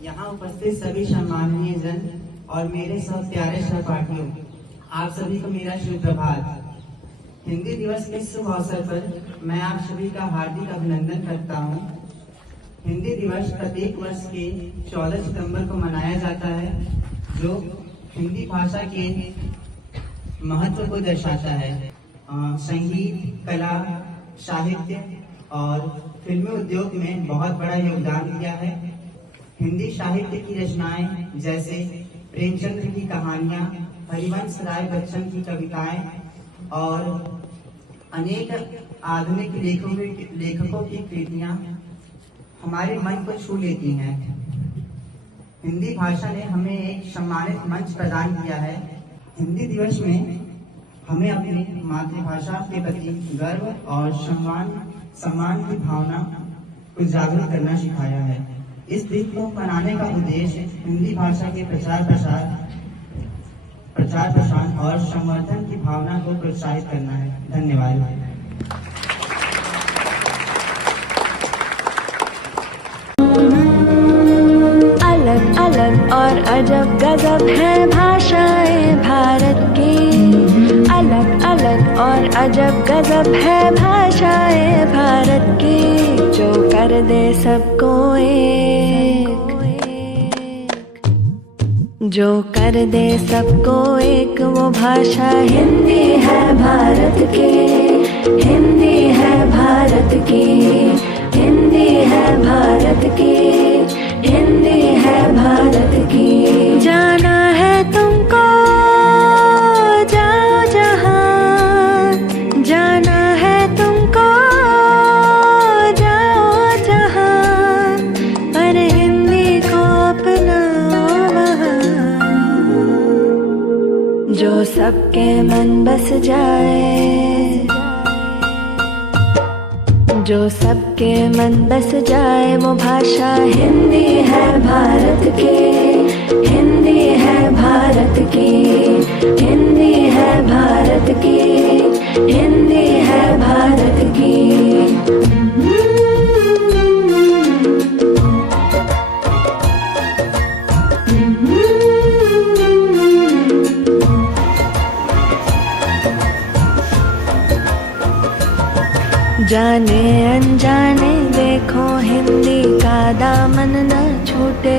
यहाँ उपस्थित सभी सम्माननीय जन और मेरे सब प्यारे सहपाठियों, आप सभी को मेरा शुभ प्रभात। हिंदी दिवस के शुभ अवसर पर मैं आप सभी का हार्दिक अभिनंदन करता हूँ। हिंदी दिवस प्रत्येक वर्ष के 14 सितंबर को मनाया जाता है, जो हिंदी भाषा के महत्व को दर्शाता है। संगीत, कला, साहित्य और फिल्मी उद्योग में बहुत बड़ा योगदान दिया है। हिंदी साहित्य की रचनाएं जैसे प्रेमचंद्र की कहानियां, हरिवंश राय बच्चन की कविताएं और अनेक आधुनिक लेखकों की कृतियां हमारे मन को छू लेती हैं। हिंदी भाषा ने हमें एक सम्मानित मंच प्रदान किया है। हिंदी दिवस में हमें अपनी मातृभाषा के प्रति गर्व और सम्मान की भावना को जागरूक करना सिखाया है। इस दिन को मनाने का उद्देश्य हिंदी भाषा के प्रचार प्रसार और संवर्धन की भावना को प्रोत्साहित करना है। धन्यवाद। अलग अलग और अजब गजब है भाषाएं भारत की। अलग अलग और अजब गजब है भाषाएं भारत की। जो कर दे सबको एक, जो कर दे सबको एक, वो भाषा हिंदी है भारत की। हिंदी है भारत की, हिंदी है भारत की, हिंदी है भारत की। जाना है तुमको जाओ जहाँ, जाना है तुमको जाओ जहाँ, पर हिंदी को अपनाओ वहाँ। जो सबके मन बस जाए, जो सबके मन बस जाए, वो भाषा हिंदी है भारत की। हिंदी है भारत की, हिंदी है भारत की, हिंदी है भारत की। जाने अनजाने देखो हिंदी का दामन न छूटे।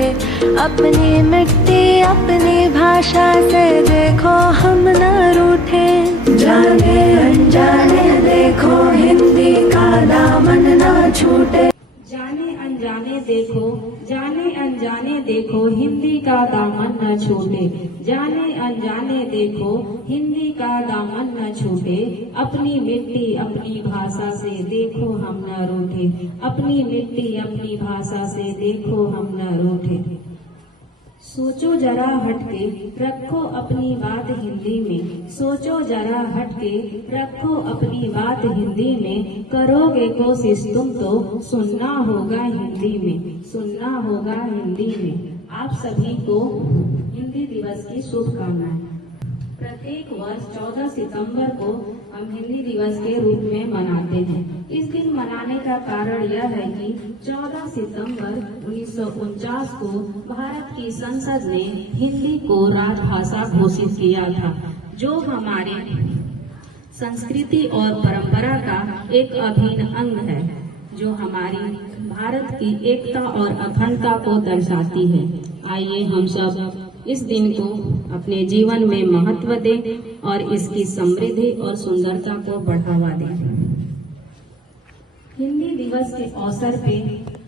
अपनी मिट्टी अपनी भाषा से देखो हम न रूठे। जाने अनजाने देखो हिंदी का दामन न छूटे। जाने अनजाने देखो, जाने अनजाने देखो हिंदी का दामन न छूटे। जाने अनजाने देखो हिंदी का दामन न छूटे। अपनी मिट्टी अपनी भाषा से देखो हम न रूठे। अपनी मिट्टी अपनी भाषा से देखो हम न रूठे। सोचो जरा हटके रखो अपनी बात हिंदी में। सोचो जरा हटके रखो अपनी बात हिंदी में। करोगे कोशिश तुम तो सुनना होगा हिंदी में, सुनना होगा हिंदी में। आप सभी को हिंदी दिवस की शुभकामनाएं। प्रत्येक वर्ष 14 सितंबर को हम हिंदी दिवस के रूप में मनाते हैं। इस दिन मनाने का कारण यह है कि 14 सितंबर 1949 को भारत की संसद ने हिंदी को राजभाषा घोषित किया था, जो हमारे संस्कृति और परंपरा का एक अभिन्न अंग है, जो हमारी भारत की एकता और अखंडता को दर्शाती है। आइए हम सब इस दिन को अपने जीवन में महत्व दें और इसकी समृद्धि और सुंदरता को बढ़ावा दें। हिंदी दिवस के अवसर पे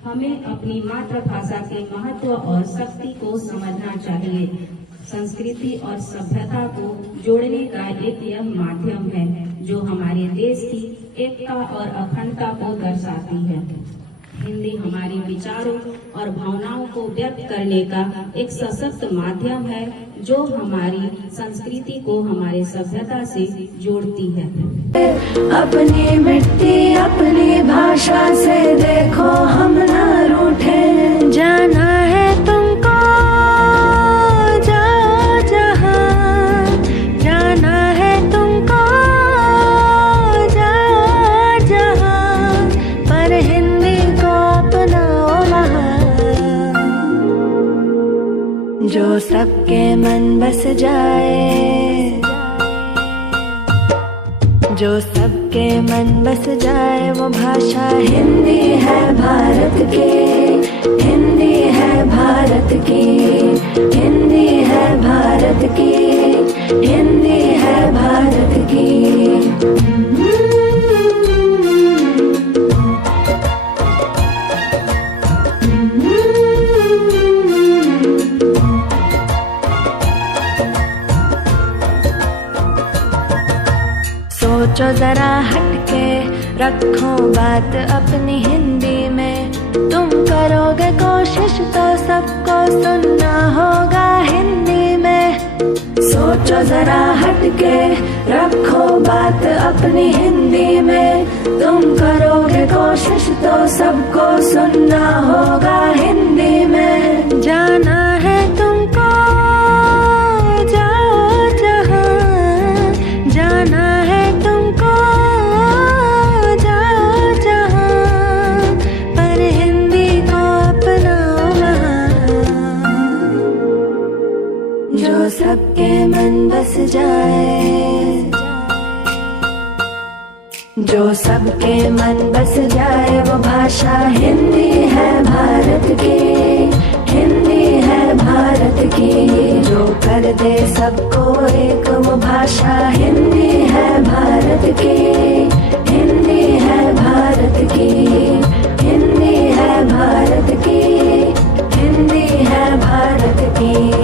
हमें अपनी मातृभाषा के महत्व और शक्ति को समझना चाहिए। संस्कृति और सभ्यता को जोड़ने का एक यह माध्यम है, जो हमारे देश की एकता और अखंडता को दर्शाती है। हिंदी हमारे विचारों और भावनाओं को व्यक्त करने का एक सशक्त माध्यम है, जो हमारी संस्कृति को हमारे सभ्यता से जोड़ती है। अपनी मिट्टी अपनी भाषा से देखो हम ना रूठे, जाना है तुमको जाओ जहां, जाना है तुमको जाओ जहां, पर हिंदी को अपनाओ वहां, जो सबके मन बस जाए, जो सबके मन बस जाए, वो भाषा हिंदी है भारत की, हिंदी है भारत की, हिंदी है भारत की, हिंदी है भारत की। सोचो जरा हटके, रखो बात अपनी हिंदी में, तुम करोगे कोशिश तो सबको सुनना होगा हिंदी में। सोचो जरा हटके, रखो बात अपनी हिंदी में, तुम करोगे कोशिश तो सबको सुनना होगा हिंदी में। जाना है तुमको जाओ जहां, जाना है तुमको जाओ जहां, पर हिंदी को अपनाओ वहां, जो सबके मन बस जाए, जो सबके मन बस जाए, वो भाषा हिंदी है भारत की, हिंदी है भारत की, जो कर दे सबको एक, वो भाषा हिंदी है भारत की, हिंदी है भारत की, हिंदी है भारत की, हिंदी है भारत की।